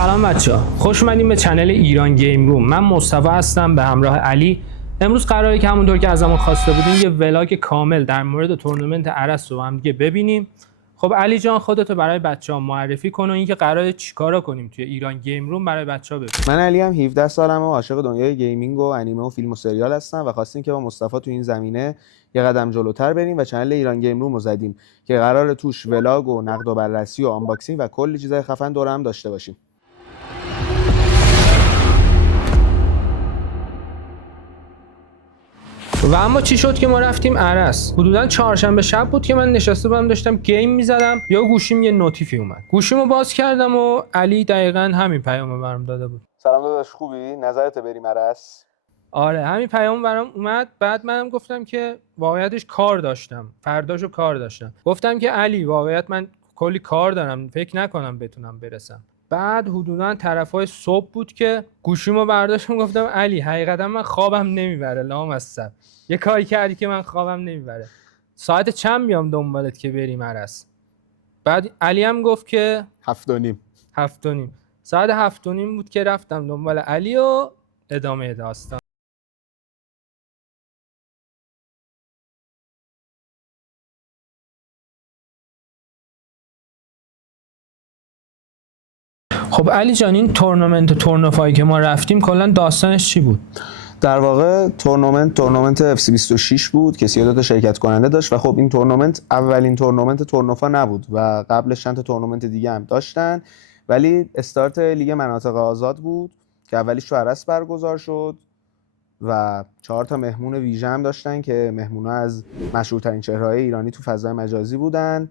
سلام بچه‌ها، خوش اومدین به چنل ایران گیم روم. من مصطفی هستم به همراه علی. امروز قراره که همونطور که ازمون خواسته بودین یه ولاگ کامل در مورد تورنمنت ارسطو رو هم دیگه ببینیم. خب علی جان خودتو برای بچه‌ها معرفی کن و اینکه قراره چیکارا کنیم توی ایران گیم روم برای بچه‌ها بگو. من علی ام 17 سالمه و عاشق دنیای گیمینگ و انیمه و فیلم و سریال هستم و خواستیم که با مصطفی تو این زمینه یه قدم جلوتر بریم و چنل ایران گیم روم رو زدیم که قراره توش ولاگ و نقد و بررسی و آنباکسینگ و کلی چیزای خفن دور هم داشته باشیم. و اما چی شد که ما رفتیم ارس؟ حدودا چهارشنبه شب بود که من نشسته بودم داشتم گیم میزدم، یا گوشیم یه نوتیفی اومد. گوشیمو باز کردم و علی دقیقاً همین پیامو برام داده بود. سلام داداش، خوبی؟ نظرت بریم ارس؟ آره همین پیام برام اومد. بعد منم گفتم که واقعیتش کار داشتم، فرداشو کار داشتم. گفتم که علی واقعیت من کلی کار دارم، فکر نکنم بتونم برسم. بعد حدودا طرفای صبح بود که گوشیمو برداشتم گفتم علی حقیقتا من خوابم نمیبره لامصب، یه کاری کردی که من خوابم نمیبره، ساعت چند بیام دنبالت که بریم ارس؟ بعد علی هم گفت که 7:30. 7:30. ساعت 7:30 بود که رفتم دنبال علی و ادامه داستان. خب علی جان این تورنوفایی که ما رفتیم کلا داستانش چی بود؟ در واقع تورنمنت FC26 بود که 32 تا شرکت کننده داشت و خب این تورنمنت اولین تورنمنت تورنوفا نبود و قبلش چند تا تورنمنت دیگه هم داشتن، ولی استارت لیگ مناطق آزاد بود که اولیش تو ارس برگزار شد و 4 تا مهمون ویژه هم داشتن که مهمونا از مشهورترین چهره‌های ایرانی تو فضای مجازی بودن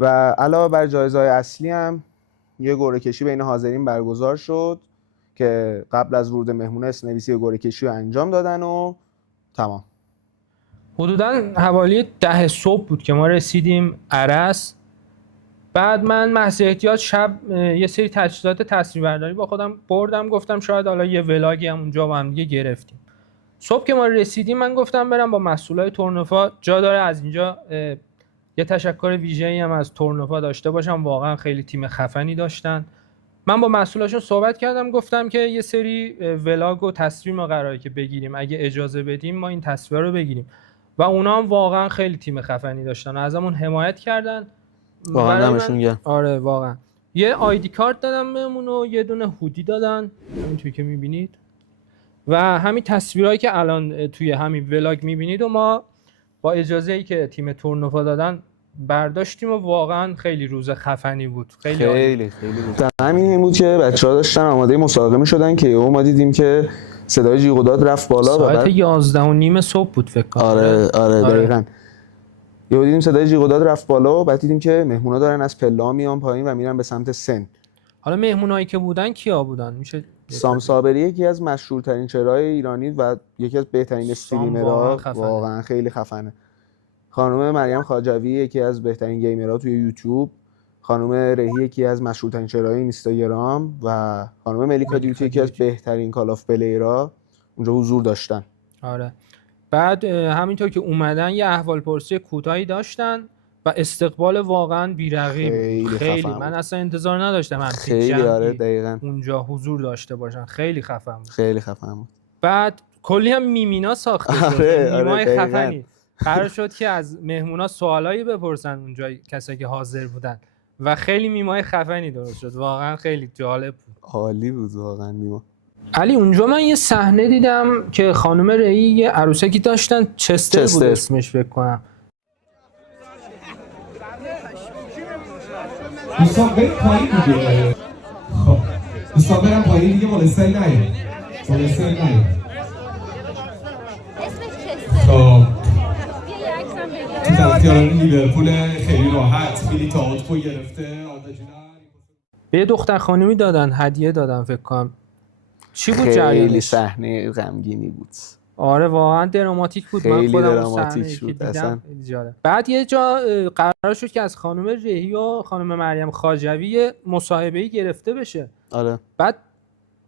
و علاوه بر جایزه‌های اصلی هم یه گره‌کشی بین حاضرین برگزار شد که قبل از ورود مهمونا اسم‌نویسی گره‌کشی رو انجام دادن و تمام. حدوداً حوالی 10 صبح بود که ما رسیدیم ارس. بعد من محض احتیاط شب یه سری تجهیزات تصویربرداری با خودم بردم، گفتم شاید حالا یه ولاگی هم اونجا با هم دیگه گرفتیم. صبح که ما رسیدیم من گفتم برم با مسئولای تورنوفا، جا داره از اینجا یه تشکر ویژه‌ای هم از تورنوفا داشته باشم، واقعا خیلی تیم خفنی داشتن. من با مسئولاشون صحبت کردم، گفتم که یه سری ولاگ و تصویر ما قراره که بگیریم، اگه اجازه بدیم ما این تصویر رو بگیریم و اونا هم واقعا خیلی تیم خفنی داشتن و ازمون حمایت کردن. واقعا دمشون گرم. آره واقعا. یه آیدی کارت دادن بهمون و یه دونه هودی دادن همینطوری که میبینید و همین تصویرهایی که الان توی همین ولاگ میبینید و ما با اجازه‌ای که تیم تورنوفا دادن برداشتیم و واقعا خیلی روز خفنی بود. خیلی بود. همین بود که بچه‌ها داشتن آماده مسابقه می‌شدن که ما دیدیم که صدای جیغ و داد رفت بالا و ساعت 11:30 صبح بود فکر کنم. آره دقیقاً. یهو دیدیم صدای جیغ و داد رفت بالا و بعد دیدیم که مهمونا دارن از پله‌ها میان پایین و میرن به سمت سن. حالا مهمونایی که بودن کیا بودن؟ میشه سام صابری یکی از مشهورترین چهره‌های ایرانی و یکی از بهترین استریمرها، واقعا خیلی خفنه. خانم مریم خواجوی یکی از بهترین گیمرها توی یوتیوب، خانم رهی یکی از مشهورترین چهره‌های اینستاگرام و خانم ملیکا دیوتی یکی از بهترین کال آف پلیرها اونجا حضور داشتن. آره. بعد همینطور که اومدن یه احوالپرسی کوتاهی داشتن و استقبال واقعا بی‌رقیب. خیلی من اصلا انتظار نداشتم همچین جمعی اونجا حضور داشته باشن. خیلی خفن بود. بعد کلی هم میمینا ساخته شد. میمای خفنی. قرار شد که از مهمونا سوالایی بپرسن اونجا کسایی که حاضر بودن و خیلی میمای خفنی درست شد. واقعا خیلی جالب بود. عالی بود واقعا میما. علی اونجا من یه صحنه دیدم که خانم رئی یه عروسکی داشتن، چستر بود اسمش فکر کنم. دوستان بریم پایین دیگه. خب دوستان برم پایین دیگه. مالستایی نهیم. خب طرفداران لیورپول خیلی راحت خیلی تئاتر گرفته. به دختر خانمی دادن، هدیه دادن فکر کنم. چی بود جریانش؟ خیلی صحنه غمگینی بود. آره واقعا دراماتیک بود. خیلی من خودم دراماتیک بود اصلا. بعد یه جا قرار شد که از خانم رهی و خانم مریم خواجوی مصاحبه‌ای گرفته بشه. آره. بعد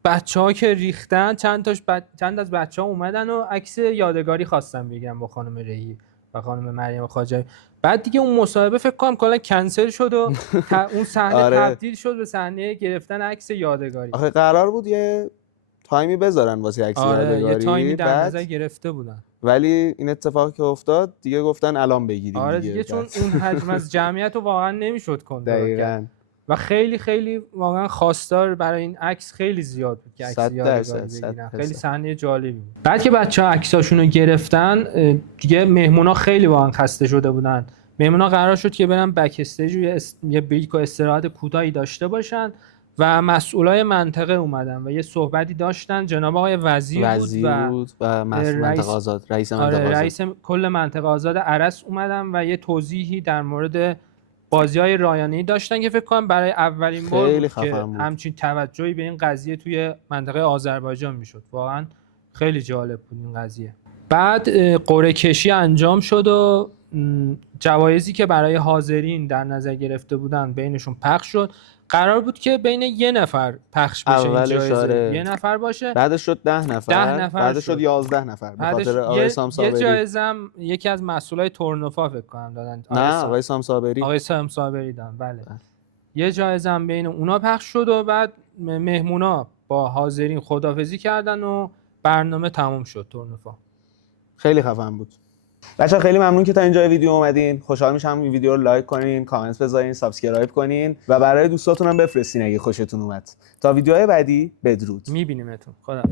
بچه‌ها که ریختن چند از بچه‌ها اومدن و عکس یادگاری خواستن بگیرن با خانم رهی. و خانم مریم خواجوی. بعد دیگه اون مصاحبه فکر کنم کلا کنسل شد و اون صحنه آره. تبدیل شد به صحنه گرفتن عکس یادگاری. آخه قرار بود یه تایمی بذارن واسه عکس آره یادگاری، یه تایمی در بعد نظر گرفته بودن، ولی این اتفاقی که افتاد دیگه گفتن الان بگیریم. آره دیگه چون اون حجم از جمعیت رو واقعا نمیشد کنترل کرد دقیقاً و خیلی خیلی واقعا خواستار برای این عکس خیلی زیاد بود که عکس 100%، یادگاری 100%. بگیرن. خیلی صحنه جالبی بود. بعد که بچه‌ها عکساشون رو گرفتن دیگه مهمونا خیلی واقعا خسته شده بودن. مهمونا قرار شد که برن بک استیج و یه بریک و استراحت کوتاهی داشته باشن و مسئولای منطقه اومدن و یه صحبتی داشتن. جناب آقای وزیر بود و منطقه آزاد، رئیس منطقه آره آزاد، رئیس کل منطقه آزاد ارس اومدن و یه توضیحی در مورد بازی‌های رایانه‌ای داشتن که فکر کنم برای اولین بار بود که همچین توجهی به این قضیه توی منطقه آذربایجان میشد. واقعا خیلی جالب بود این قضیه. بعد قرعه کشی انجام شد و جوایزی که برای حاضرین در نظر گرفته بودن بینشون پخش شد. قرار بود که بین یه نفر پخش بشه این جایزه، یه نفر باشه، بعدش شد 10 نفر، بعدش شد 11 نفر به خاطر آقای سام صابری. یه جایزه هم یکی از مسئولای تورنوفا فکر کنم دادن. نه آقای سام صابری. آقای سام صابری دادن بله. یه جایزه هم بین اونا پخش شد و بعد مهمونا با حاضرین خداحافظی کردن و برنامه تموم شد تورنوفا. خیلی خفن بود. بچه‌ها خیلی ممنون که تا اینجا ویدیو اومدین. خوشحال میشم این ویدیو رو لایک کنین، کامنت بذارین، سابسکرایب کنین و برای دوستاتون هم بفرستین اگه خوشتون اومد. تا ویدیوهای بعدی بدرود. میبینیمتون. خدا